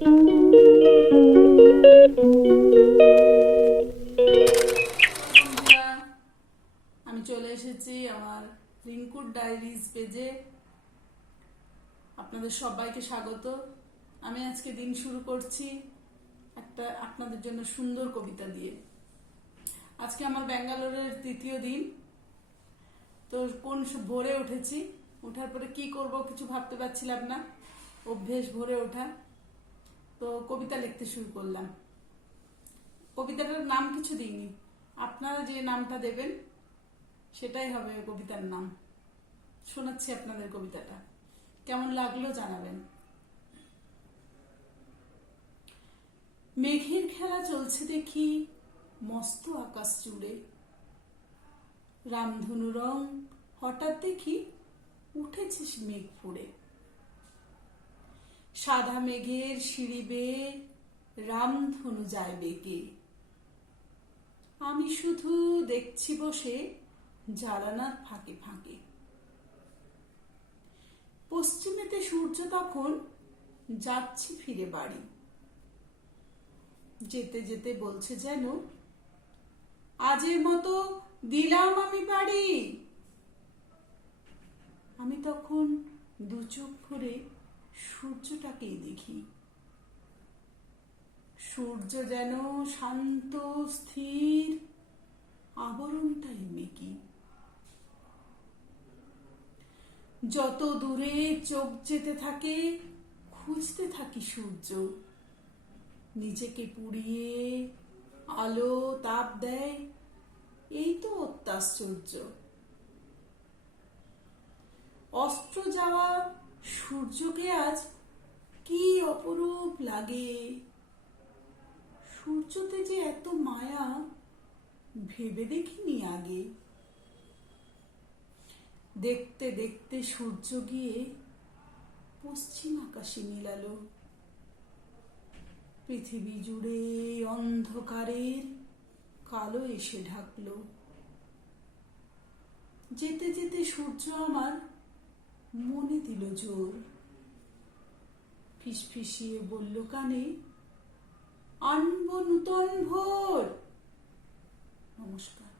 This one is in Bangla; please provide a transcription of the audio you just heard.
আমি চলে এসেছি আমার রিঙ্কুর ডায়েরিজ পেজে। আপনাদের সবাইকে স্বাগত। আমি আজকে দিন শুরু করছি একটা আপনাদের জন্য সুন্দর কবিতা দিয়ে। আজকে আমার ব্যাঙ্গালোরের তৃতীয় দিন। তো ভোরে উঠেছি, ওঠার পরে কি করব কিছু ভাবতে পারছিলাম না। অভ্যেস ভোরে ওঠা, তো কবিতা লিখতে শুরু করলাম। কবিতাটার নাম কিছু দিইনি, আপনারা যে নামটা দেবেন সেটাই হবে কবিতার নাম। শোনাচ্ছি আপনাদের কবিতাটা, কেমন লাগলো জানাবেন। মেঘের খেলা চলছে দেখি মস্ত আকাশ জুড়ে, রামধনু রং হঠাৎ দেখি উঠেছিস মেঘ ফুড়ে। সাদা মেঘের সিঁড়ি বেয়ে রামধনু যায় বেঁকে, আমি শুধু দেখছি বসে জানালার ফাঁকে ফাঁকে। পশ্চিমেতে সূর্য তখন যাচ্ছে ফিরে বাড়ি, যেতে যেতে বলছে যেন আজের মতো দিলাম আমি বাড়ি। আমি তখন দু চোখ ভরে সূর্যটাকেই দেখি, সূর্য যেন শান্ত স্থির, আবরণটাই মেকি। যত দূরে চোখ যেতে থাকে খুঁজতে থাকি সূর্য, নিজেকে পুড়িয়ে আলো তাপ দেয়, এই তো অত্যাশ্চর্য। অস্ত্র যাওয়া সূর্যকে আজ কি অপরূপ লাগে, সূর্যতে যে এত মায়া ভেবে দেখিনি আগে। দেখতে দেখতে সূর্য গিয়ে পশ্চিম আকাশে মিলালো, পৃথিবী জুড়ে অন্ধকারের কালো এসে ঢাকলো। যেতে যেতে সূর্য আমার মনে দিল জোর, ফিসফিসিয়ে বলল কানে আনবো নূতন ভোর। নমস্কার।